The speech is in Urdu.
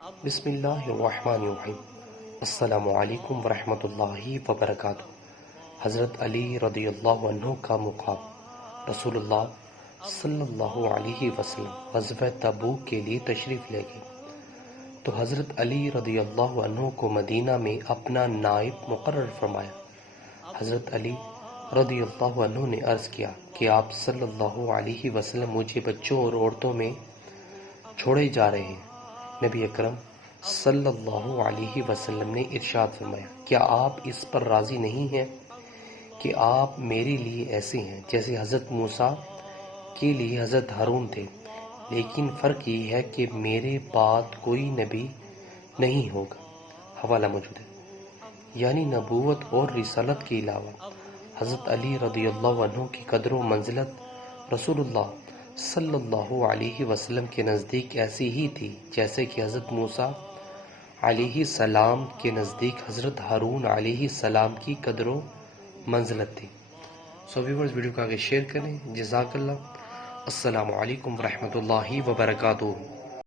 بسم اللہ الرحمن الرحیم۔ السلام علیکم ورحمۃ اللہ وبرکاتہ۔ حضرت علی رضی اللہ عنہ کا مقام۔ رسول اللہ صلی اللہ علیہ وسلم غزوہ تبوک کے لیے تشریف لے گئے تو حضرت علی رضی اللہ عنہ کو مدینہ میں اپنا نائب مقرر فرمایا۔ حضرت علی رضی اللہ عنہ نے عرض کیا کہ آپ صلی اللہ علیہ وسلم مجھے بچوں اور عورتوں میں چھوڑے جا رہے ہیں۔ نبی اکرم صلی اللہ علیہ وسلم نے ارشاد فرمایا، کیا آپ اس پر راضی نہیں ہیں کہ آپ میرے لیے ایسے ہیں جیسے حضرت موسیٰ کے لیے حضرت ہارون تھے، لیکن فرق یہ ہے کہ میرے بعد کوئی نبی نہیں ہوگا۔ حوالہ موجود ہے۔ یعنی نبوت اور رسالت کے علاوہ حضرت علی رضی اللہ عنہ کی قدر و منزلت رسول اللہ صلی اللہ علیہ وسلم کے نزدیک ایسی ہی تھی جیسے کہ حضرت موسیٰ علیہ السلام کے نزدیک حضرت ہارون علیہ السلام کی قدر و منزلت تھی۔ ویورز ویڈیو کو آگے شیئر کریں۔ جزاک اللہ۔ السلام علیکم ورحمۃ اللہ وبرکاتہ۔